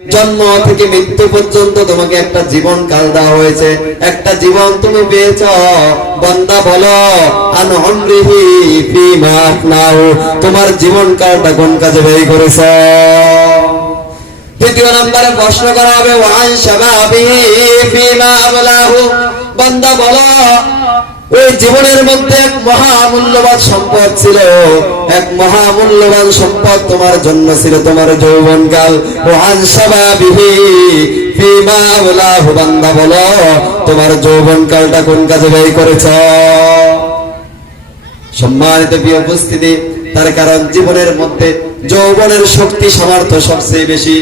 জন্ম থেকে মৃত্যু পর্যন্ত তোমাকে একটা জীবন কাল দেওয়া হয়েছে, একটা জীবন তুমি পেয়েছ। বান্দা বলো আন উমরিহি ফিমা আফনাহু, তোমার জীবন কালটা কোন কাজে ব্যয় করেছো? দ্বিতীয় নম্বরে প্রশ্ন করা হবে ওয়ান শাবাবিহি ফিমা আবলাহু, বান্দা বলো ওই জীবনের মধ্যে এক মহামূল্যবান সম্পদ ছিল, এক মহামূল্যবান সম্পদ তোমার জন্য ছিল তোমার যৌবনকাল। ওয়ান শাবাবিহি ফিমা আবলাহু, বান্দা বলো তোমার যৌবনকালটা কোন কাজে ব্যয় করেছো? সম্মানিত প্রিয় উপস্থিতি, তার কারণ জীবনের মধ্যে যৌবনের শক্তি সামর্থ্য সবচেয়ে বেশি।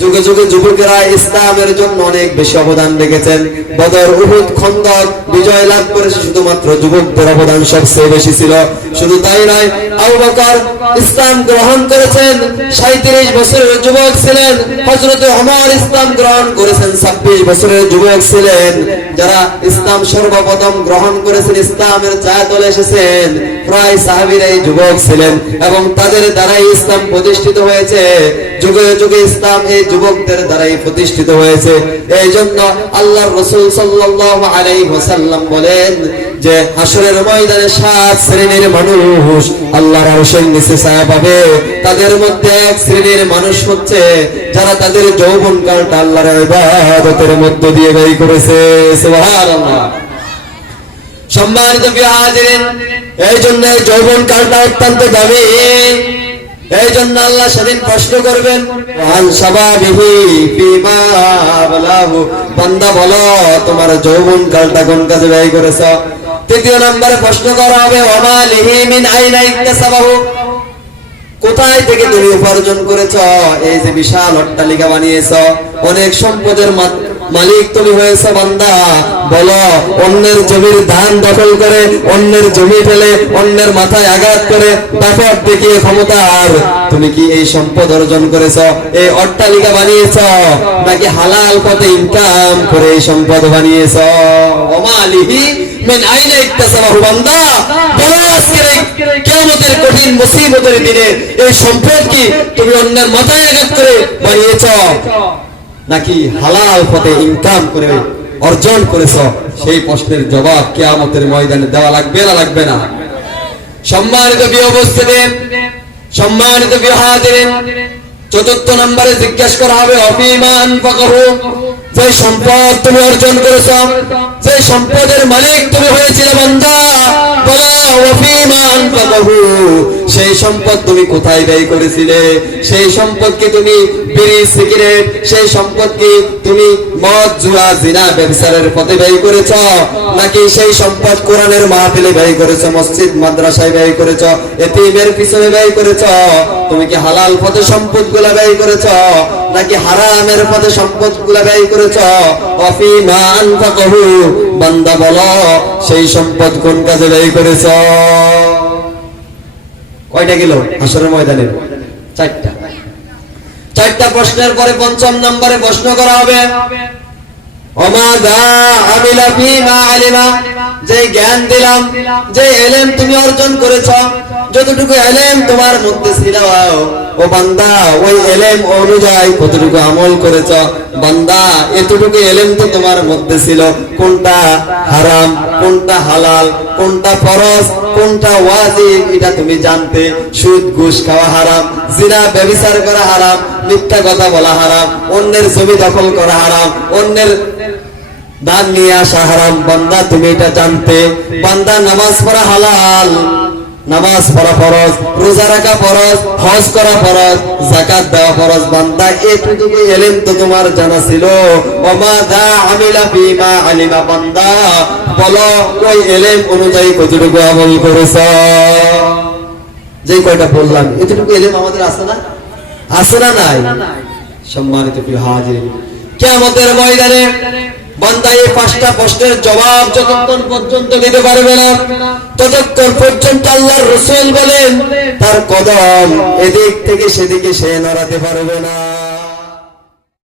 যুগে যুগে যুবকেরা ইসলামের জন্য অনেক বেশি অবদান রেখেছেন। বদর, উহুদ, খন্দক বিজয় লাভ করেছে শুধুমাত্র যুবকদের অবদান সবচেয়ে বেশি ছিল। শুধু তাই নয়, আবু বকর ইসলাম গ্রহণ করেছেন, 37 বছরের যুবক ছিলেন। হযরত ওমর ইসলাম গ্রহণ করেছেন, 26 বছরের যুবক ছিলেন। যারা ইসলাম সর্বপ্রথম গ্রহণ করেছেন, ইসলামের ছায়াতলে এসেছেন, প্রায় সাহাবীরাই যুবক ছিলেন এবং তাদের দ্বারাই ইসলাম প্রতিষ্ঠিত হয়েছে। যুগে যুগে ইসলাম এই যুবকদের দ্বারাই প্রতিষ্ঠিত হয়েছে। এই জন্য আল্লাহর রাসূল সাল্লাল্লাহু আলাইহি ওয়াসাল্লাম বলেন যে হাসরের ময়দানে 7 শ্রেণীর মানুষ আল্লাহর আরশের নিচে ছায়া পাবে। তাদের মধ্যে এক শ্রেণীর মানুষ হচ্ছে যারা তাদের যৌবনকালটা আল্লাহর ইবাদতের মধ্য দিয়ে ব্যয় করেছে। সুবহানাল্লাহ। সম্মানিত হাজিরিন, এই জন্য যৌবনকালটা অত্যন্ত দামি। এই জন্য আল্লাহ সেদিন প্রশ্ন করবেন ওয়ান শাবাবিহি ফিমা আবলাহু, বান্দা বলো তোমার যৌবনকালটা কোন কাজে ব্যয় করেছো? তৃতীয় নম্বরে প্রশ্ন করা হবে ওয়ামালিহি মিন আইনা ইকতাসাবাহু, কোথায় থেকে তুমি উপার্জন করেছো? এই যে বিশাল অট্টালিকা বানিয়েছো, অনেক সম্পদের মালিক তুমি হয়েছে, বান্দা বলো অন্যের জমির ধান দখল করে, অন্যের জমি ফেলে, অন্যের মাথায় আঘাত করে, দাপট দেখিয়ে ক্ষমতার তুমি কি এই সম্পদ অর্জন করেছো? এই অট্টালিকা বানিয়েছো নাকি হালাল পথে ইনকাম করে এই সম্পদ বানিয়েছো? ওমালিহি মিন আইনা ইকতাসাবাহু, বান্দা বলো আজকের এই কিয়ামতের কঠিন মুসিবতের দিনে এই সম্পদ কি তুমি অন্যের মাথায় আঘাত করে বানিয়েছো নাকি হালাল পথে ইনকাম করে অর্জন করেছো? সেই প্রশ্নের জবাব কিয়ামতের ময়দানে দেওয়া লাগবে না লাগবে না? সম্মানিত প্রিয় উপস্থিতি, সম্মানিত প্রিয় হাজিরিন, চতুর্থ নম্বরে জিজ্ঞাসা করা হবে অফিমা আনফাকাহু, যে সম্পদ তুমি অর্জন করেছো, যে সম্পদের মালিক তুমি হয়েছিলে, বান্দা বলো অফিমা আনফাকাহু, সেই সম্পদ তুমি কোথায় ব্যয় করেছিলে? সেই সম্পদ কি তুমি বিড়ি সিগারেট, সেই সম্পদ কি তুমি মদ জুয়া জিনা ব্যভিচারের পথে ব্যয় করেছো, নাকি সেই সম্পদ কোরআনের মাহফিলে ব্যয় করেছো, মসজিদ মাদ্রাসায় ব্যয় করেছো, এতিমের পিছনে ব্যয় করেছো? তুমি কি হালাল পথে সম্পদগুলো ব্যয় করেছো নাকি হারামের পথে সম্পদগুলো ব্যয় করেছো? অফিমা আনফাকাহু, বান্দা বলো সেই সম্পদ কোন কাজে ব্যয় করেছো? কয়টা গেল হাসরের ময়দানে? 4টা। 4টা প্রশ্নের পরে পঞ্চম নম্বরে প্রশ্ন করা হবে ওমাযা আমিলা ফিমা আলিমা, যে জ্ঞান দিলাম, যে ইলম তুমি অর্জন করেছো, যতটুকু ইলম তোমার মধ্যে ছিল ও বান্দা ওই ইলম অনুযায়ী কতটুকু আমল করেছো? বান্দা এতটুকু ইলম তো তোমার মধ্যে ছিল, কোনটা হারাম, কোনটা হালাল, কোনটা ফরজ, কোনটা ওয়াজিব এটা তুমি জানতে। সুদ ঘুষ খাওয়া হারাম, জিনা ব্যভিচার করা হারাম, মিথ্যা কথা বলা হারাম, অন্যের জমি দখল করা হারাম, অন্যের দান নিয়ে আসা হারাম, বান্দা তুমি এটা জানতে। বান্দা নামাজ পড়া হালাল, নামাজ পড়া ফরজ, রোজা রাখা ফরজ, হজ করা ফরজ, যাকাত দেওয়া ফরজ, বান্দা এতটুকু ইলম তো তোমার জানা ছিল। ওমাযা আমিলা ফিমা আলিমা, বান্দা বলো ওই ইলম অনুযায়ী কতটুকু আমল করেছো? যে কয়টা বললাম এতটুকু ইলম আমাদের আছে না? আছে না নাই? সম্মানিত প্রিয় হাজিরিন, কিয়ামতের ময়দানে বান্দা এই 5টা প্রশ্নের জবাব যতক্ষণ পর্যন্ত দিতে পারবে না, ততক্ষণ পর্যন্ত আল্লাহর রাসূল বলেন তার কদম এদিক থেকে সেদিকে সে নড়াতে পারবে না।